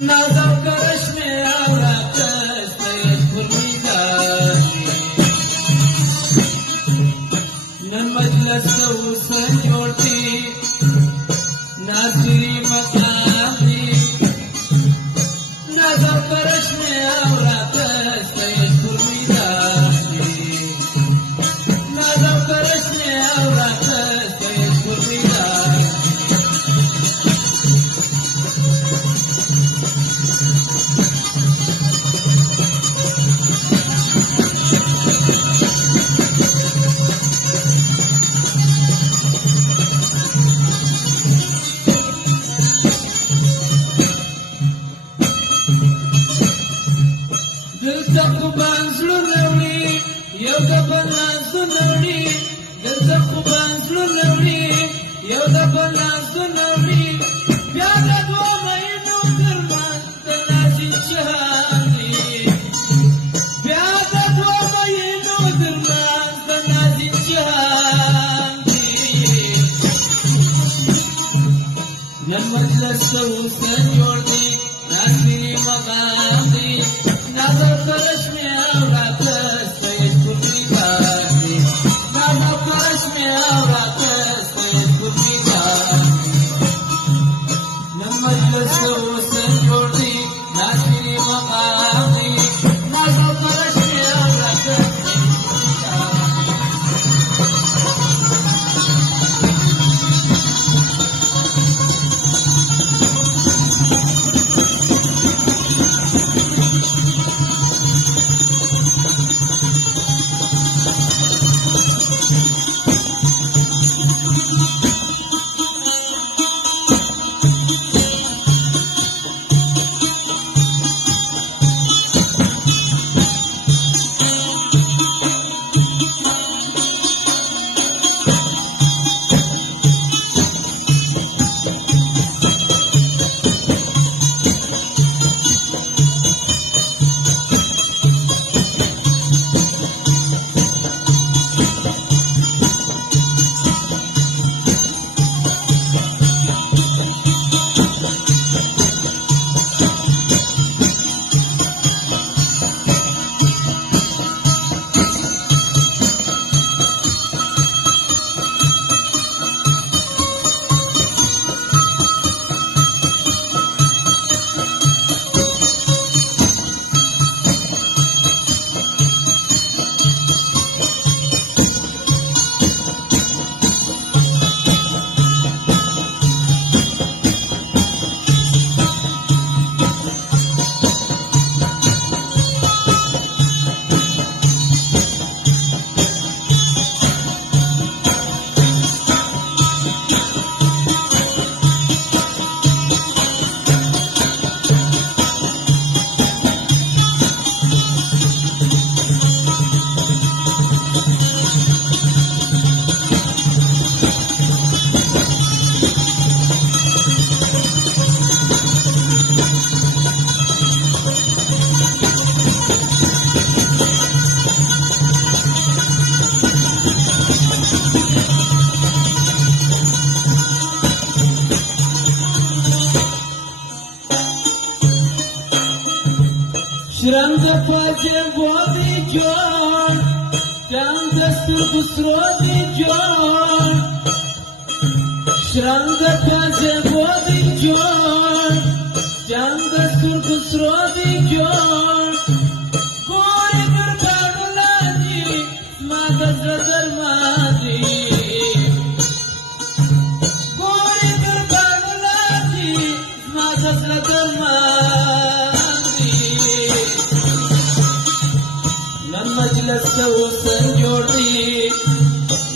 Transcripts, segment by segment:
نازوکرش می آوراتش پیش پرمیداری نن مجلس و سنجورتی ناصری مقامی نازوکرش می آوراتش پیش پرمیداری نازوکرش می آوراتش پیش پرمیداری Dezakubang slunawli, yaudabalan slunawli. Dezakubang slunawli, yaudabalan slunawli. Biada dua mainu derman tenasi cahani. Biada dua mainu derman tenasi cahani. Nan majlis sausan yordi, nasiri maqami. نازوکرش می آوراتش پیش پرمیداری نازوکرش می آوراتش پیش پرمیداری نن مجلس و سنجوردی ناصری مقامی نازوکرش می آوراتش Şıranda pace vadi can, Şıranda surgusrodi can. Şıranda pace vadi can, Şıranda surgusrodi can. Kore gurbanulani, madazra darmadi. Kore gurbanulani, madazra darmadi. مجلس و سنجوردی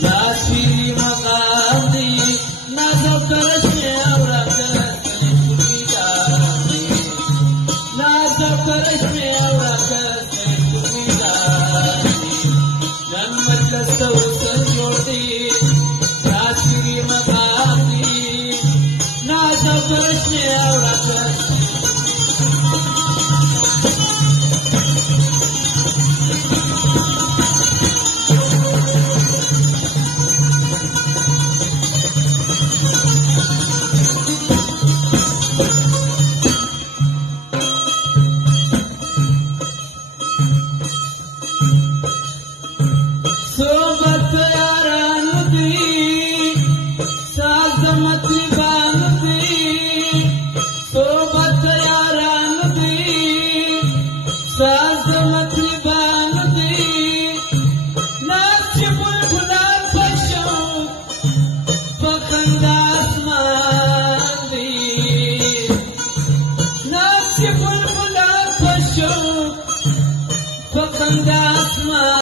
ناصری مقامی نازوکرش می آوراتش پیش پرمیداری نازوکرش می آوراتش پیش پرمیداری نن مجلس و سنجوردی ناصری مقامی نازوکرش می آوراتش सांग